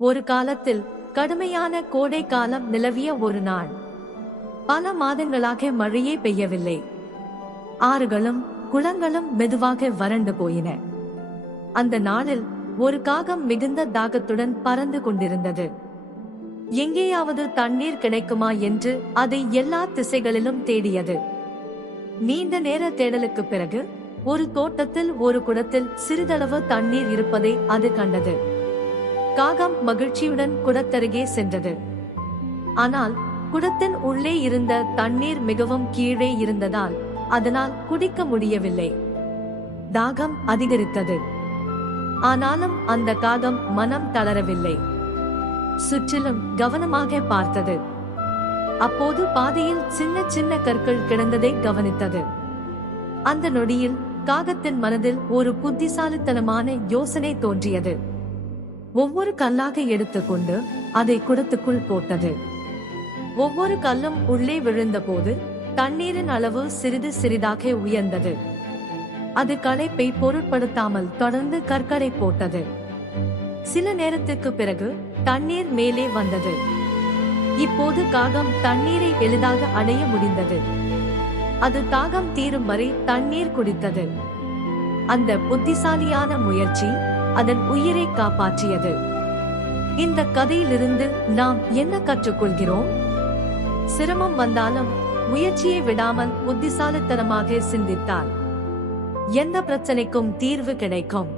ஒரு காலத்தில் கடுமையான கோடை காலம் நிலவிய ஒரு நாள். பல மாதங்களாக மழையே பெய்யவில்லை. ஆறுகளும் குளங்களும் மெதுவாக வறண்டு போயின. அந்த நாளில் ஒரு காகம் மிகுந்த தாகத்துடன் பறந்து கொண்டிருந்தது. எங்கேயாவது தண்ணீர் கிடைக்குமா என்று அதை எல்லா திசைகளிலும் தேடியது. நீண்ட நேர தேடலுக்கு பிறகு ஒரு தோட்டத்தில் ஒரு குடத்தில் சிறிதளவு தண்ணீர் இருப்பதை அது கண்டது. காகம் மகிழ்ச்சியுடன் குடத்தருகே சென்றது. ஆனால் குடத்தின் உள்ளே இருந்த தண்ணீர் மிகவும் கீழே இருந்ததால் அதனால் குடிக்க முடியவில்லை. தாகம் அதிகரித்தது. ஆனாலும் அந்த காகம் மனம் தளரவில்லை. சுற்றிலும் கவனமாக பார்த்தது. அப்போது பாதையில் சின்ன சின்ன கற்கள் கிடந்ததை கவனித்தது. அந்த நொடியில் காகத்தின் மனதில் ஒரு புத்திசாலித்தனமான யோசனை தோன்றியது. ஒவ்வொரு கல்லாக எடுத்துக்கொண்டு அதை குடத்துக்குள் போட்டது. ஒவ்வொரு கல்லும் உள்ளே விழுந்தபோது தண்ணீரின் அளவு சிறிது சிறிதாக உயர்ந்தது. அது களைப்பை பொருட்படுத்தாமல் தொடர்ந்து கற்களை போட்டது. சில நேரத்துக்கு பிறகு தண்ணீர் மேலே வந்தது. இப்போது காகம் தண்ணீரை எளிதாக அடைய முடிந்தது. அது தாகம் தீரும் வரை தண்ணீர் குடித்தது. அந்த புத்திசாலியான முயற்சி அதன் உயிரை காப்பாற்றியது. இந்த கதையிலிருந்து நாம் என்ன கற்றுக்கொள்கிறோம்? சிரமம் வந்தாலும் முயற்சியை விடாமல் புத்திசாலித்தனமாக சிந்தித்தால் எந்த பிரச்சனைக்கும் தீர்வு கிடைக்கும்.